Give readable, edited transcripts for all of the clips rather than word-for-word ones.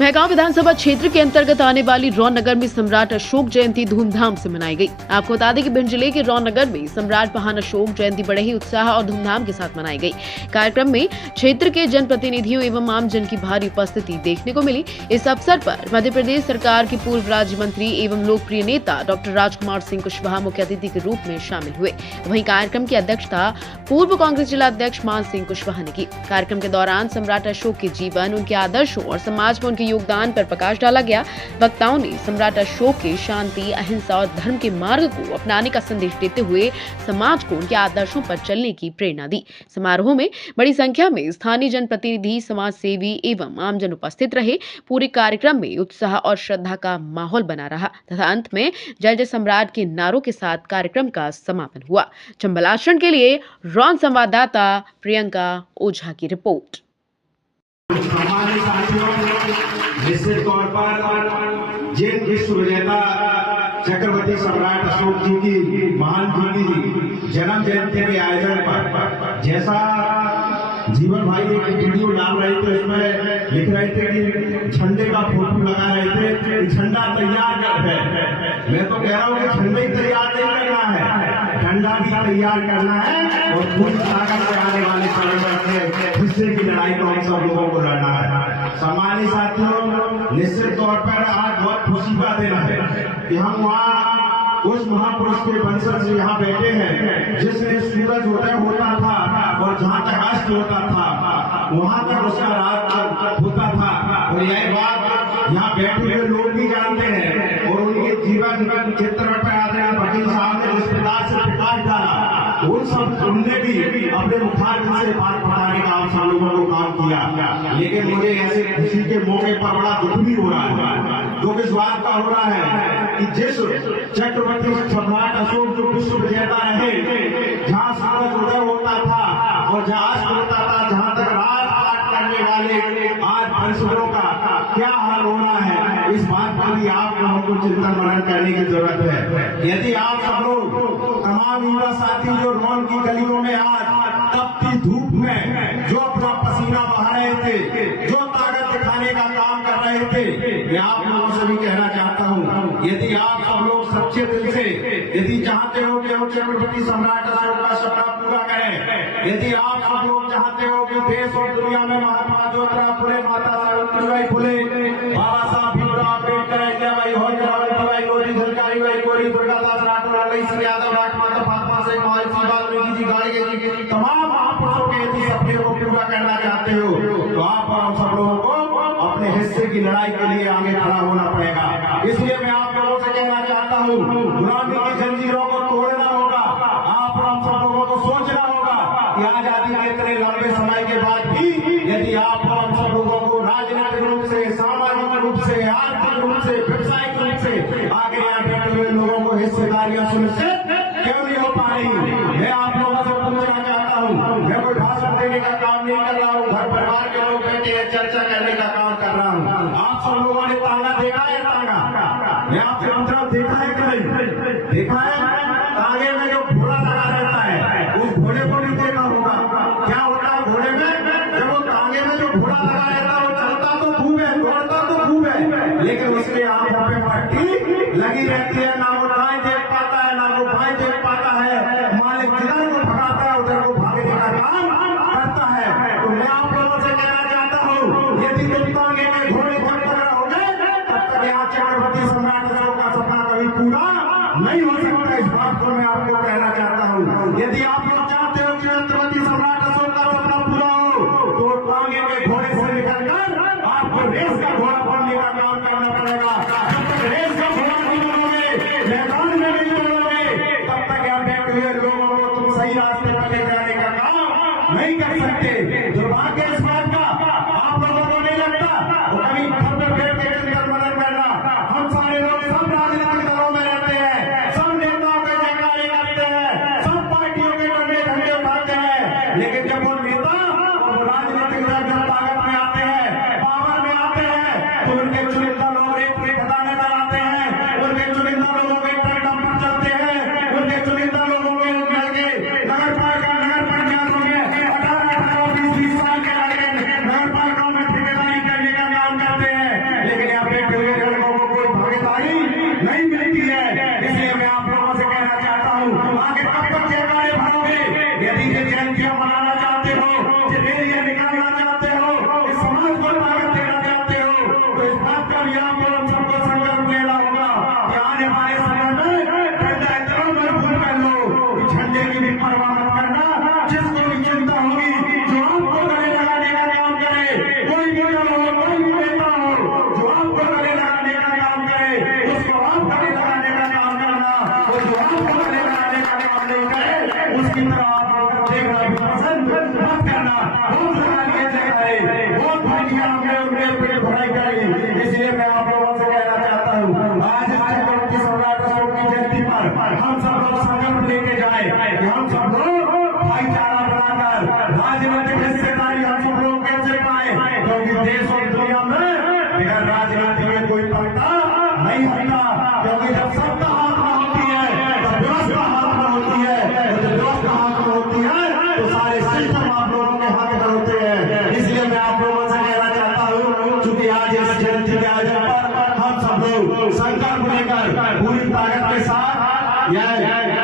महगांव विधानसभा क्षेत्र के अंतर्गत आने वाली रौनगर में सम्राट अशोक जयंती धूमधाम से मनाई गई। आपको बता दें कि भिंड जिले के रौनगर में सम्राट महान अशोक जयंती बड़े ही उत्साह और धूमधाम के साथ मनाई गई। कार्यक्रम में क्षेत्र के जनप्रतिनिधियों एवं आमजन की भारी उपस्थिति देखने को मिली। इस अवसर पर मध्य प्रदेश सरकार के पूर्व राज्य मंत्री एवं लोकप्रिय नेता डॉक्टर राजकुमार सिंह कुशवाहा मुख्य अतिथि के रूप में शामिल हुए। वहीं कार्यक्रम की अध्यक्षता पूर्व कांग्रेस जिला अध्यक्ष मान सिंह कुशवाहा ने की। कार्यक्रम के दौरान सम्राट अशोक के जीवन, उनके आदर्शों और समाज में उनके योगदान पर प्रकाश डाला गया। वक्ताओं ने सम्राट अशोक के शांति, अहिंसा और धर्म के मार्ग को अपनाने का संदेश देते हुए समाज को उनके आदर्शों पर चलने की प्रेरणा दी। समारोह में बड़ी संख्या में स्थानीय जनप्रतिनिधि, समाज सेवी एवं आमजन उपस्थित रहे। पूरे कार्यक्रम में उत्साह और श्रद्धा का माहौल बना रहा तथा अंत में जय जय सम्राट के नारों के साथ कार्यक्रम का समापन हुआ। चंबल आश्रम के लिए रौन संवाददाता प्रियंका ओझा की रिपोर्ट। हमारे साथियों, निश्चित तौर पर जिन विश्व विजेता चक्रवर्ती सम्राट अशोक जी की महान जी की जन्म जयंती के आयोजन पर जैसा जीवन भाई एक वीडियो डाल रहे थे, उसमें लिख रहे थे कि झंडे का फोटो लगा रहे थे, झंडा तैयार है। मैं तो कह रहा हूँ कि झंडा ही तैयार नहीं करना है, झंडा भी तैयार करना है और पूरी ताकत से आने वाले समय में हिस्से की लड़ाई को हम सब लोगों को लड़ना है। सम्मानित साथियों, निश्चित तौर पर आज बहुत खुशी का दिन है कि हम वहाँ उस महापुरुष के वंशज यहाँ बैठे हैं जिसने सूरज उदय होता था और जहाँ तक अस्त होता था वहाँ तक उसका राज होता था। और यह बात यहाँ बैठे हुए लोग भी जानते हैं और उनके जीवन चित्र पर आदरणीय वकील साहब ने जिस प्रकार से प्रकाश डाला, उन सब उनने भी अपने मुखाग्र से बात बताने का आप सब लोगों को काम किया। लेकिन मुझे ऐसे खुशी के मौके पर बड़ा दुख भी हो रहा है। दुख इस बात का हो रहा है कि जिस चक्रवर्ती सम्राट अशोक जो विश्व विजेता रहे, जहाँ सूरज उदय होता था और जहाँ अस्त होता था, जहाँ तक राजपाट करने वाले आज वंशजों का क्या हाल होना है, इस बात पर भी आपको हमको चिंतन मनन करने की जरूरत है। यदि आप सब लोग तमाम युवा साथी जो रौन की गलियों में आज तपती धूप में जो अपना पसीना बहा रहे थे, जो ताकत दिखाने का काम कर रहे थे, मैं आप लोगों से भी कहना चाहता हूँ, यदि आप सब लोग सच्चे दिल से यदि चाहते हो कि हम चक्रवर्ती सम्राट अशोक का सपना पूरा करें, यदि आप सब लोग चाहते हो कि देश और दुनिया में महात्मा ज्योतिराव फुले, माता सावित्रीबाई फुले, बाबा साहब भीमराव अम्बेडकर, अहिल्याबाई होळकर, गोरी झलकारी बाई, गोरी दुर्गादास राठौर, ललित सिंह यादव, राजमाता फातिमा सिंह, महर्षि वाल्मीकि जी, गाड़गे जी, तमाम महापुरुषों के यदि सपने को पूरा करना चाहते हो तो आप और हम सब लोगों को अपने हिस्से की लड़ाई के लिए आगे खड़ा होना पड़ेगा। इसलिए मैं आप लोगों से कहना चाहता हूँ, गुलामी की जंजीरों को तोड़ना होगा। आप और हम सब लोगों को सोचना होगा कि आजादी के इतने लंबे समय के बाद भी यदि आप और हम सब लोगों को राजनीतिक रूप से, सामाजिक रूप से, आर्थिक रूप से, व्यवसायिक रूप से आगे यहाँ बैठे हुए लोगों को हिस्सेदारियां सुनिश्चित क्यों नहीं हो पा रही। मैं आप लोगों से पूछना चाहता हूँ, मैं कोई भाषण देने का काम नहीं कर रहा हूँ, घर परिवार के लोग बैठे हैं, चर्चा करने का काम कर रहा हूँ। आप सब लोगों ने तांगा देखा है? तांगा मैं आपसे मतलब देखा है कि नहीं देखा है? तांगे में जो घोड़ा लगा रहता है, उस घोड़े को नहीं देखा होगा। क्या होता है घोड़े में? जब वो तांगे में जो घोड़ा लगा रहता है, वो चलता तो खूब है, दौड़ता तो खूब है, लेकिन उसके आंखों पे पट्टी लगी रहती है। ना वो दाएं देख पाता है, ना वो बाएं देख पाता है। मालिक जिधर को भगाता है उधर को भागने का काम करता है। तो मैं आप लोगों से कहना चाहता हूँ, यदि तुम तांगे में घोड़े पर रहोगे तब तक यहाँ चक्रवर्ती सम्राट अशोक का सपना कभी पूरा नहीं हो सकता। इस बात को मैं आपको कहना चाहता हूँ। यदि आप लोग चाहते हो कि चक्रवर्ती सम्राट अशोक का सपना पूरा हो तो तांगे में घोड़े से निकलकर आपको रेस का घोड़ा बनने का काम करना पड़ेगा। जब तक रेस का घोड़ा नहीं बनोगे, मैदान में नहीं बनोगे, तब तक यहाँ बैठे हुए लोगों को तुम सही रास्ते पर ले जाने का काम नहीं कर सकते। दुर्भाग्य इस बात का आप लोगों को नहीं लगता, वो कभी घर में बैठ के चिंतन मनन करना। हम सारे लोग सब राजनीतिक दलों में रहते हैं, सब नेताओं के जयकारे करते हैं, सब पार्टियों के झंडे रैलियां निकालना चाहते हो, इस समाज को ताकत देना चाहते हो, तो इस बात का भी यहाँ पर हम सबको संकल्प लेना होगा कि आने वाले समय में झंडा इतना मजबूत कर लो कि झंडे की भी परवाह मत करना। जिसको भी चिंता होगी, जो आपको गले लगाने का काम करे, कोई भी हो, कोई भी नेता हो, जो आपको गले लगाने का काम करे, उसको आप गले लगाने का काम करना, और जो आपको गले लगाने का काम नहीं करे, उसकी तरफ आप देखना भी पसंद मत करना। वोट लगा लिया जाए, वोट भाई दिया हमने, उनके पेट भराई करेगी। इसलिए मैं आप लोगों से कहना चाहता हूँ, आज छत्रपति सम्राट अशोक की जयंती पर हम सब लोग संकल्प लेके जाए कि हम सब लोग भाईचारा बनाकर राजनीतिक हिस्सेदारी हम सब लोग कैसे पाए, क्योंकि देश और दुनिया में बगैर राजनीति में कोई पलटा नहीं हटता, क्योंकि जब सत्ता हाथ में होती है तो व्यवस्था हाथ में होती है, और जब व्यवस्था हाथ में होती है तो सारे सिस्टम आप लोगों के हाथ में होते हैं। इसलिए मैं आप लोगों से कहना चाहता हूँ, चूंकि आज इस जयंती के आयोजन पर हम सब लोग संकल्प लेकर पूरी ताकत के साथ यह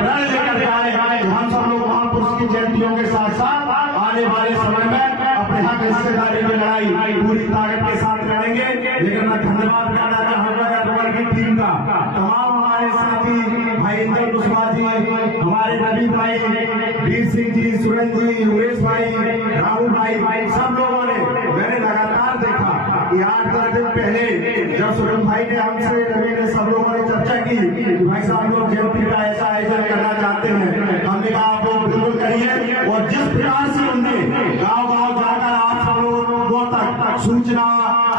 प्रण लेकर जाए, हम सब लोग महापुरुष की जयंतियों के साथ साथ आने वाले समय में अपने हक हिस्सेदारी की लड़ाई पूरी ताकत के साथ लड़ेंगे। लेकिन मैं धन्यवाद करना चाहूंगा गठबंधन की टीम का, तमाम हमारे साथी भाई इंद्र कुशवाहा जी, हमारे नबी भाई, वीर सिंह जी, सुरेंद्र जी, उमेश भाई, राहुल भाई, सब लोगों ने, मैंने लगातार देखा कि 8-10 दिन पहले जब सुरेंद्र भाई ने हमसे, रवि ने, सब लोगों ने चर्चा की कि भाई साहब लोग जयंती का ऐसा आयोजन करना चाहते हैं, हमने कहा आप लोग बिल्कुल करिए। और जिस प्रकार से हमने गाँव-गाँव जाकर आप सब लोगों तक सूचना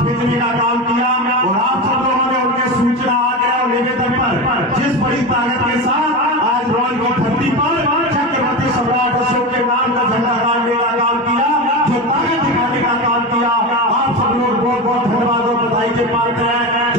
भेजने का काम किया, और आप सब लोगों ने उनके सूचना आग्रह और निवेदन पर जिस बड़ी ताकत के साथ आज रॉयल की धरती पर छत्रपति सम्राट अशोक के नाम का झंडा गाड़ने का काम किया, जो ताकत दिखाने का काम किया, आप सब लोग बहुत बहुत धन्यवाद और बधाई के पात्र हैं।